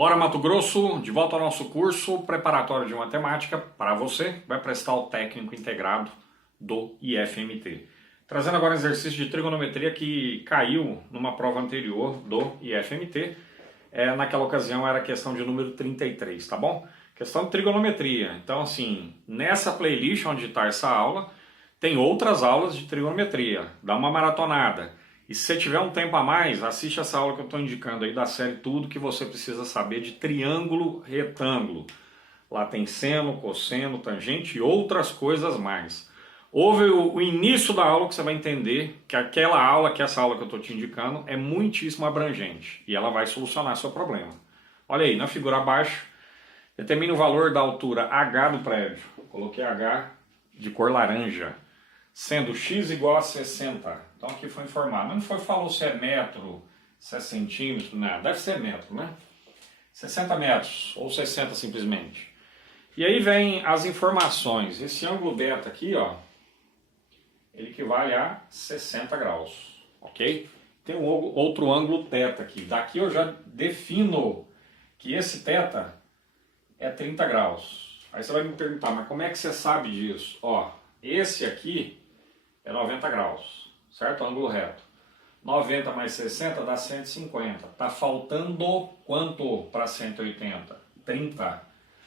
Bora Mato Grosso, de volta ao nosso curso preparatório de matemática para você que vai prestar o técnico integrado do IFMT. Trazendo agora um exercício de trigonometria que caiu numa prova anterior do IFMT. Naquela ocasião era a questão de número 33, tá bom? Questão de trigonometria. Então assim, nessa playlist onde está essa aula, tem outras aulas de trigonometria. Dá uma maratonada. E se você tiver um tempo a mais, assiste essa aula que eu estou indicando aí da série Tudo que você precisa saber de triângulo retângulo. Lá tem seno, cosseno, tangente e outras coisas mais. Ouve o início da aula que você vai entender que essa aula que eu estou te indicando é muitíssimo abrangente. E ela vai solucionar seu problema. Olha aí, na figura abaixo, determine o valor da altura H do prédio. Coloquei H de cor laranja. Sendo x igual a 60. Então aqui foi informado. Mas não falou se é metro, se é centímetro, nada. Deve ser metro, né? 60 metros, ou 60 simplesmente. E aí vem as informações. Esse ângulo beta aqui, ó, ele equivale a 60 graus, ok? Tem um outro ângulo θ aqui. Daqui eu já defino que esse θ é 30 graus. Aí você vai me perguntar, mas como é que você sabe disso? Ó, esse aqui é 90 graus, certo? Ângulo reto. 90 mais 60 dá 150. Tá faltando quanto para 180? 30.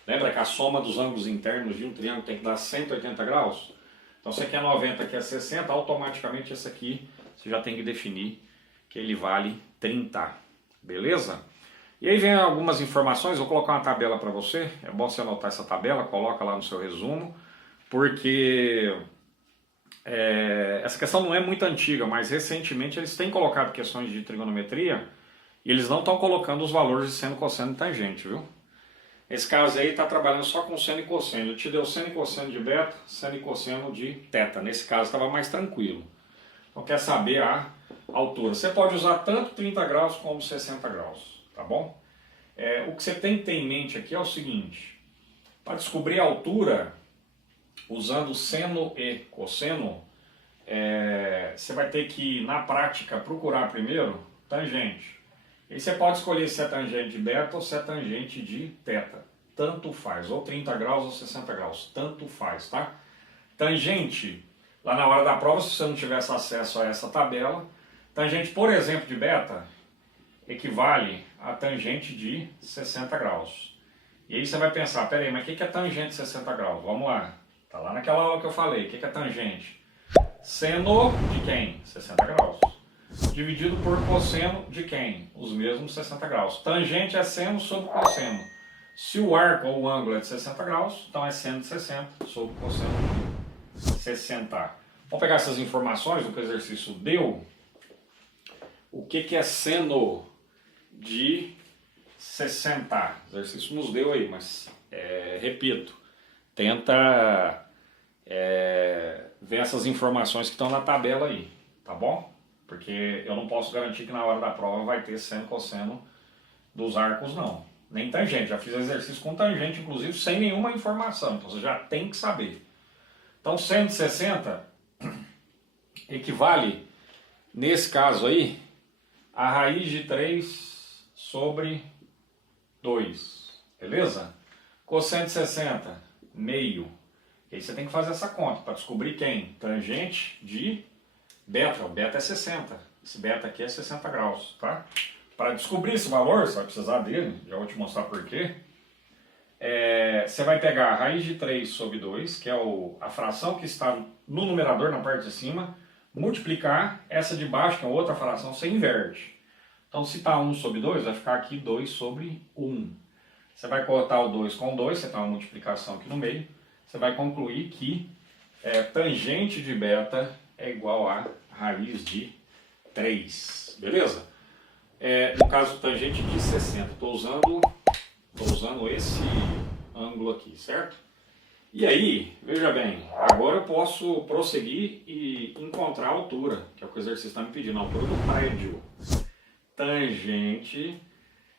Lembra que a soma dos ângulos internos de um triângulo tem que dar 180 graus? Então se aqui é 90, aqui é 60, automaticamente esse aqui você já tem que definir que ele vale 30. Beleza? E aí vem algumas informações, vou colocar uma tabela para você. É bom você anotar essa tabela, coloca lá no seu resumo, porque essa questão não é muito antiga, mas recentemente eles têm colocado questões de trigonometria e eles não estão colocando os valores de seno, cosseno e tangente, viu? Esse caso aí está trabalhando só com seno e cosseno. Ele te deu seno e cosseno de beta, seno e cosseno de θ. Nesse caso estava mais tranquilo. Então quer saber a altura. Você pode usar tanto 30 graus como 60 graus, tá bom? O que você tem que ter em mente aqui é o seguinte. Para descobrir a altura, usando seno e cosseno, você vai ter que, na prática, procurar primeiro tangente. E você pode escolher se é tangente de beta ou se é tangente de θ. Tanto faz, ou 30 graus ou 60 graus, tanto faz, tá? Tangente, lá na hora da prova, se você não tivesse acesso a essa tabela, tangente, por exemplo, de beta, equivale a tangente de 60 graus. E aí você vai pensar, peraí, mas o que é tangente de 60 graus? Vamos lá. Tá lá naquela aula que eu falei. O que é tangente? Seno de quem? 60 graus. Dividido por cosseno de quem? Os mesmos 60 graus. Tangente é seno sobre cosseno. Se o arco ou o ângulo é de 60 graus, então é seno de 60 sobre cosseno de 60. Vamos pegar essas informações do que o exercício deu. O que é seno de 60? O exercício nos deu aí, mas repito. Tenta ver essas informações que estão na tabela aí, tá bom? Porque eu não posso garantir que na hora da prova vai ter seno e cosseno dos arcos, não. Nem tangente, já fiz exercício com tangente, inclusive, sem nenhuma informação, então você já tem que saber. Então, seno de 60 equivale, nesse caso aí, a raiz de 3 sobre 2, beleza? Cosseno de 60, meio. E aí você tem que fazer essa conta para descobrir quem? Tangente de beta. O beta é 60. Esse beta aqui é 60 graus, tá? Para descobrir esse valor, você vai precisar dele, já vou te mostrar por quê. Você vai pegar a raiz de 3 sobre 2, que é a fração que está no numerador, na parte de cima, multiplicar essa de baixo, que é outra fração, você inverte. Então se está 1 sobre 2, vai ficar aqui 2 sobre 1. Você vai cortar o 2 com 2, você tem uma multiplicação aqui no meio. Você vai concluir que tangente de beta é igual a raiz de 3. Beleza? No caso, tangente de 60. Estou usando esse ângulo aqui, certo? E aí, veja bem, agora eu posso prosseguir e encontrar a altura, que é o que o exercício está me pedindo, a altura do prédio. Tangente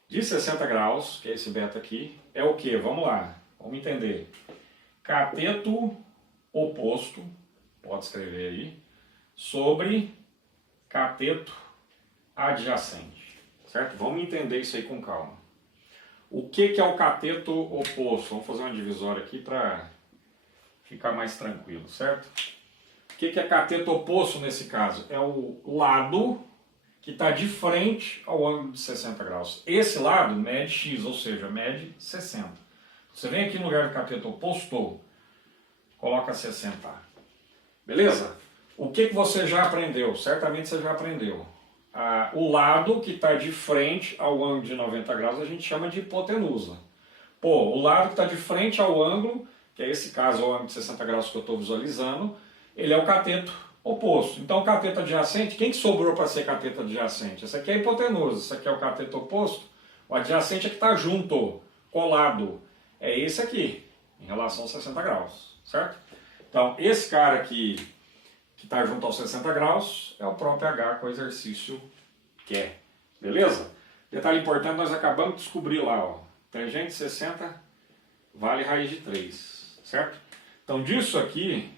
de 60 graus, que é esse beta aqui, é o que? Vamos lá, vamos entender. Cateto oposto, pode escrever aí, sobre cateto adjacente, certo? Vamos entender isso aí com calma. O que é o cateto oposto? Vamos fazer uma divisória aqui para ficar mais tranquilo, certo? O que é cateto oposto nesse caso? É o lado que está de frente ao ângulo de 60 graus. Esse lado mede x, ou seja, mede 60. Você vem aqui no lugar do cateto oposto, coloca 60. Beleza? O que você já aprendeu? Certamente você já aprendeu. O lado que está de frente ao ângulo de 90 graus a gente chama de hipotenusa. Pô, o lado que está de frente ao ângulo, que é esse caso, o ângulo de 60 graus que eu estou visualizando, ele é o cateto oposto. Então o cateto adjacente, quem que sobrou para ser cateto adjacente? Esse aqui é a hipotenusa, esse aqui é o cateto oposto. O adjacente é que está junto, colado. É esse aqui, em relação aos 60 graus, certo? Então esse cara aqui, que está junto aos 60 graus, é o próprio H que o exercício quer. Beleza? Detalhe importante, nós acabamos de descobrir lá, ó, tangente 60 vale raiz de 3, certo? Então disso aqui,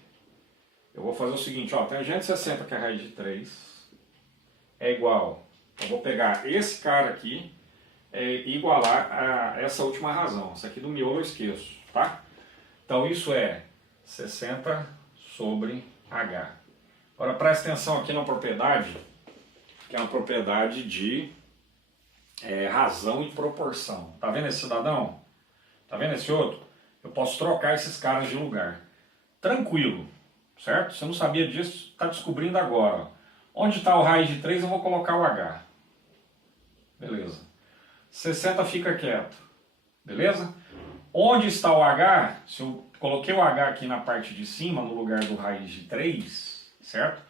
eu vou fazer o seguinte, ó, tangente 60, que é raiz de 3, é igual, eu vou pegar esse cara aqui e igualar a essa última razão. Essa aqui do miolo eu esqueço, tá? Então isso é 60 sobre H. Agora presta atenção aqui na propriedade, que é uma propriedade de razão e proporção. Tá vendo esse cidadão? Tá vendo esse outro? Eu posso trocar esses caras de lugar. Tranquilo, certo? Você não sabia disso, está descobrindo agora. Onde está o raiz de 3, eu vou colocar o H. Beleza. 60 fica quieto. Beleza? Onde está o H? Se eu coloquei o H aqui na parte de cima, no lugar do raiz de 3, certo?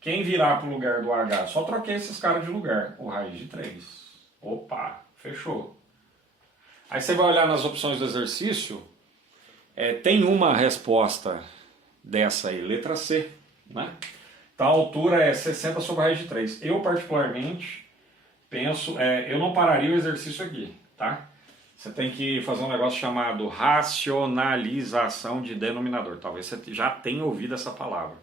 Quem virar para o lugar do H? Só troquei esses caras de lugar. O raiz de 3. Opa, fechou. Aí você vai olhar nas opções do exercício, tem uma resposta dessa aí, letra C, né? Então a altura é 60 sobre a raiz de 3. Eu particularmente penso, eu não pararia o exercício aqui, tá? Você tem que fazer um negócio chamado racionalização de denominador. Talvez você já tenha ouvido essa palavra.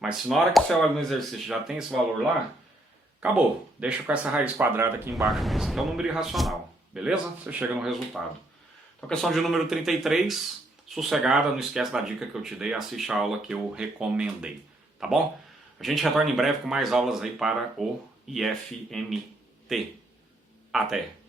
Mas se na hora que você olha no exercício já tem esse valor lá, acabou. Deixa com essa raiz quadrada aqui embaixo. Esse aqui é o número irracional. Beleza? Você chega no resultado. Então, questão de número 33, sossegada, não esquece da dica que eu te dei, assiste a aula que eu recomendei. Tá bom? A gente retorna em breve com mais aulas aí para o IFMT. Até!